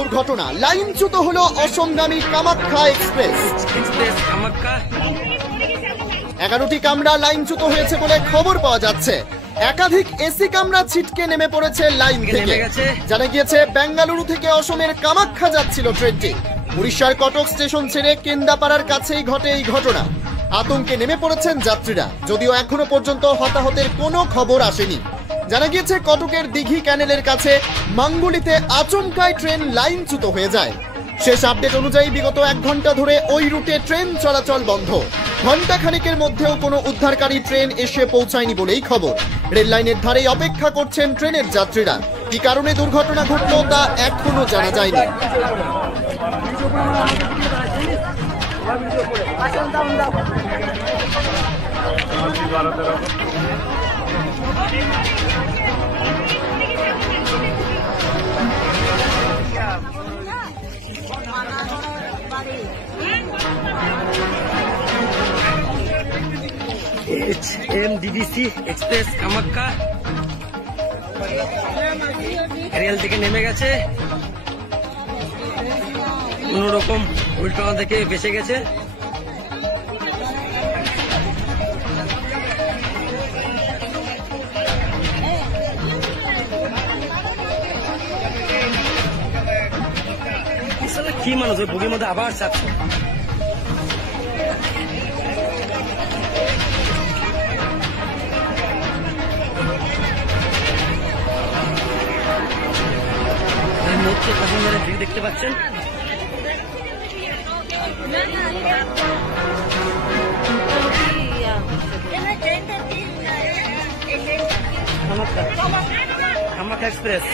দুর্ঘটনা, লাইনচ্যুত হলো অসমগামী কামাখ্যা এক্সপ্রেস। 11টি কামরা লাইনচ্যুত হয়েছে বলে খবর পাওয়া যাচ্ছে। একাধিক এসি কামরা ছিটকে নেমে পড়েছে লাইন থেকে। জানা গিয়েছে বেঙ্গালুরু থেকে অসমের কামাখ্যা যাচ্ছিল ট্রেনটি। উড়িষ্যার কটক স্টেশন ছেড়ে কেন্দাপাড়ার কাছেই ঘটে এই ঘটনা। আতঙ্কে নেমে পড়েছেন যাত্রীরা, যদিও এখনো পর্যন্ত হতাহতের কোনো খবর আসেনি। জানা গিয়েছে কটকের দিঘি ক্যানেলের কাছে মাঙ্গুলিতে আচমকায় ট্রেন লাইনচ্যুত হয়ে যায়। শেষ আপডেট অনুযায়ী বিগত 1 ঘন্টা ধরে ওই রুটে ট্রেন চলাচল বন্ধ। ঘন্টা খানেকের মধ্যেও কোনো উদ্ধারকারী ট্রেন এসে পৌঁছায়নি বলেই খবর। রেল লাইনের ধারেই অপেক্ষা করছেন ট্রেনের যাত্রীরা। কি কারণে দুর্ঘটনা ঘটল তা এখনো জানা যায়নি। HMDDC এক্সপ্রেস কামাখ্যা রেল থেকে নেমে গেছে, কোন রকম উল্টো থেকে বেঁচে গেছে। কি মানুষ ওই বুকের মধ্যে আবার চাপছে। প্যাসেঞ্জারের ভিড় দেখতে পাচ্ছেন। কামাখ্যা এক্সপ্রেস।